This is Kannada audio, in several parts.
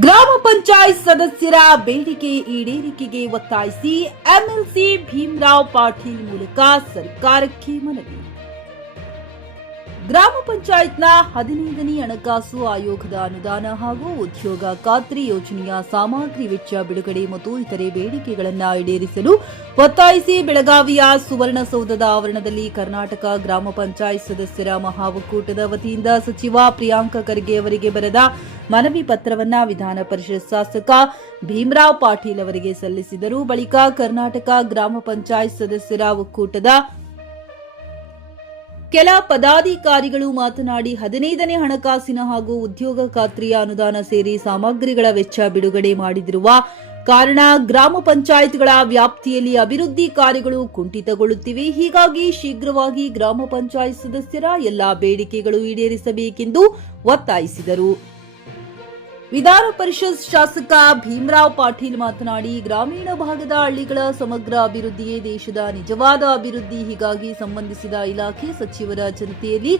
ಗ್ರಾಮ ಪಂಚಾಯತ್ ಸದಸ್ಯರ ಬೇಡಿಕೆ ಈಡೇರಿಕೆಗೆ ಒತ್ತಾಯಿಸಿ ಎಂಎಲ್ಸಿ ಭೀಮರಾವ್ ಪಾಟೀಲ್ ಮೂಲಕ ಸರ್ಕಾರಕ್ಕೆ ಮನವಿ. ಗ್ರಾಮ ಪಂಚಾಯತ್ನ 15ನೇ ಹಣಕಾಸು ಆಯೋಗದ ಅನುದಾನ ಹಾಗೂ ಉದ್ಯೋಗ ಖಾತ್ರಿ ಯೋಜನೆಯ ಸಾಮಗ್ರಿ ವೆಚ್ಚ ಬಿಡುಗಡೆ ಮತ್ತು ಇತರೆ ಬೇಡಿಕೆಗಳನ್ನು ಈಡೇರಿಸಲು ಒತ್ತಾಯಿಸಿ ಬೆಳಗಾವಿಯ ಸುವರ್ಣಸೌಧದ ಆವರಣದಲ್ಲಿ ಕರ್ನಾಟಕ ಗ್ರಾಮ ಪಂಚಾಯತ್ ಸದಸ್ಯರ ಮಹಾ ಒಕ್ಕೂಟದ ವತಿಯಿಂದ ಸಚಿವ ಪ್ರಿಯಾಂಕ ಖರ್ಗೆ ಅವರಿಗೆ ಬರೆದ ಮನವಿ ಪತ್ರವನ್ನು ವಿಧಾನ ಪರಿಷತ್ ಶಾಸಕ ಭೀಮರಾವ್ ಪಾಟೀಲ್ ಅವರಿಗೆ ಸಲ್ಲಿಸಿದರು. ಬಳಿಕ ಕರ್ನಾಟಕ ಗ್ರಾಮ ಪಂಚಾಯತ್ ಸದಸ್ಯರ ಒಕ್ಕೂಟದ ಕೆಲ ಪದಾಧಿಕಾರಿಗಳು ಮಾತನಾಡಿ 15ನೇ ಹಣಕಾಸಿನ ಹಾಗೂ ಉದ್ಯೋಗ ಖಾತ್ರಿಯ ಅನುದಾನ ಸೇರಿ ಸಾಮಗ್ರಿಗಳ ವೆಚ್ಚ ಬಿಡುಗಡೆ ಮಾಡದಿರುವ ಕಾರಣ ಗ್ರಾಮ ಪಂಚಾಯತ್ಗಳ ವ್ಯಾಪ್ತಿಯಲ್ಲಿ ಅಭಿವೃದ್ಧಿ ಕಾರ್ಯಗಳು ಕುಂಠಿತಗೊಳ್ಳುತ್ತಿವೆ. ಹೀಗಾಗಿ ಶೀಘ್ರವಾಗಿ ಗ್ರಾಮ ಪಂಚಾಯತ್ ಸದಸ್ಯರ ಎಲ್ಲಾ ಬೇಡಿಕೆಗಳು ಈಡೇರಿಸಬೇಕೆಂದು ಒತ್ತಾಯಿಸಿದರು. ವಿಧಾನ ಪರಿಷತ್ ಶಾಸಕ ಭೀಮರಾವ್ ಪಾಟೀಲ್ ಮಾತನಾಡಿ, ಗ್ರಾಮೀಣ ಭಾಗದ ಹಳ್ಳಿಗಳ ಸಮಗ್ರ ಅಭಿವೃದ್ಧಿಯೇ ದೇಶದ ನಿಜವಾದ ಅಭಿವೃದ್ಧಿ. ಹೀಗಾಗಿ ಸಂಬಂಧಿಸಿದ ಇಲಾಖೆ ಸಚಿವರ ಜೊತೆಯಲ್ಲಿ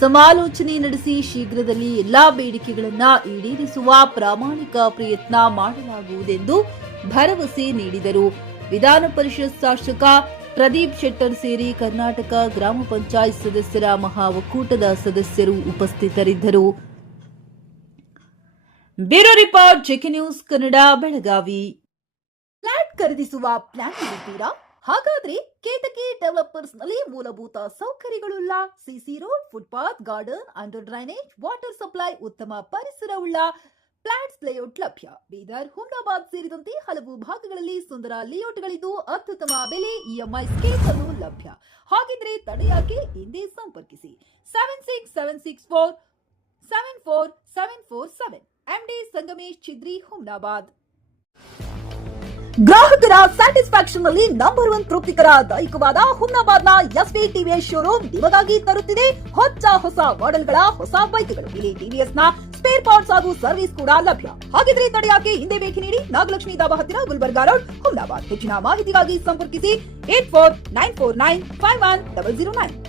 ಸಮಾಲೋಚನೆ ನಡೆಸಿ ಶೀಘ್ರದಲ್ಲಿ ಎಲ್ಲಾ ಬೇಡಿಕೆಗಳನ್ನು ಈಡೇರಿಸುವ ಪ್ರಾಮಾಣಿಕ ಪ್ರಯತ್ನ ಮಾಡಲಾಗುವುದೆಂದು ಭರವಸೆ ನೀಡಿದರು. ವಿಧಾನ ಪರಿಷತ್ ಶಾಸಕ ಪ್ರದೀಪ್ ಶೆಟ್ಟರ್ ಸೇರಿ ಕರ್ನಾಟಕ ಗ್ರಾಮ ಪಂಚಾಯತ್ ಸದಸ್ಯರ ಮಹಾ ಒಕ್ಕೂಟದ ಸದಸ್ಯರು ಉಪಸ್ಥಿತರಿದ್ದರು. Bureau report, JK news Kannada, Belagavi. Flat ಖರೀದಿಸುವ ಪ್ಲಾನ್ ಇದ್ದೀರಾ? ಹಾಗಾದ್ರೆ ಕೇತಕಿ ಡೆವಲಪರ್ಸ್ ನಲ್ಲಿ ಮೂಲಭೂತ ಸೌಕರ್ಯಗಳುಳ್ಳ CC road, footpath, garden, under drainage, water supply, ಉತ್ತಮ ಪರಿಸರವುಳ್ಳ ಫ್ಲಾಟ್ಸ್ ಲೇಔಟ್ ಲಭ್ಯ. ಬೀದರ್, ಹುಮ್ನಾಬಾದ್ ಸೇರಿದಂತೆ ಹಲವು ಭಾಗಗಳಲ್ಲಿ ಸುಂದರ ಲೇಔಟ್ಗಳಿದ್ದು ಅತ್ಯುತ್ತಮ ಬೆಲೆ, ಇಎಂಐ ಸ್ಕೀಮ್ಸ್ ಅನ್ನು ಲಭ್ಯ. ಹಾಗಿದ್ರೆ ತಡೆಯಾಕೆ? ಹಿಂದೆ ಸಂಪರ್ಕಿಸಿ 7676474747 MD ಸಂಗಮೇಶ್ ಚಿದ್ರಿ, ಹುಮ್ನಾಬಾದ್. ಗ್ರಾಹಕರ ಸ್ಯಾಟಿಸ್ಫ್ಯಾಕ್ಷನ್ ನಲ್ಲಿ ನಂಬರ್ 1 ತೃಪ್ತಿಕರ ದೈಹಿಕವಾದ ಹುಮ್ನಾಬಾದ್ನ ಎಸ್ವಿ ಟಿವಿಎಸ್ ಶೋರೂಮ್ ನಿಮಗಾಗಿ ತರುತ್ತಿದೆ ಹೊಸ ಮಾಡೆಲ್ಗಳ ಹೊಸ ಬೈಕ್ಗಳು. ಇಲ್ಲಿ ಟಿವಿಎಸ್ ನ ಸ್ಪೇರ್ ಪಾರ್ಟ್ಸ್ ಹಾಗೂ ಸರ್ವಿಸ್ ಕೂಡ ಲಭ್ಯ. ಹಾಗಿದ್ರೆ ತಡೆಯಾಕೆ? ಹಿಂದೆ ಭೇಟಿ ನೀಡಿ. ನಾಗಲಕ್ಷ್ಮಿ ದಾಬಾ ಹತ್ತಿರ, ಗುಲ್ಬರ್ಗಾ ರೋಡ್, ಹುಮ್ನಾಬಾದ್. ಹೆಚ್ಚಿನ ಮಾಹಿತಿಗಾಗಿ ಸಂಪರ್ಕಿಸಿ 8494951009.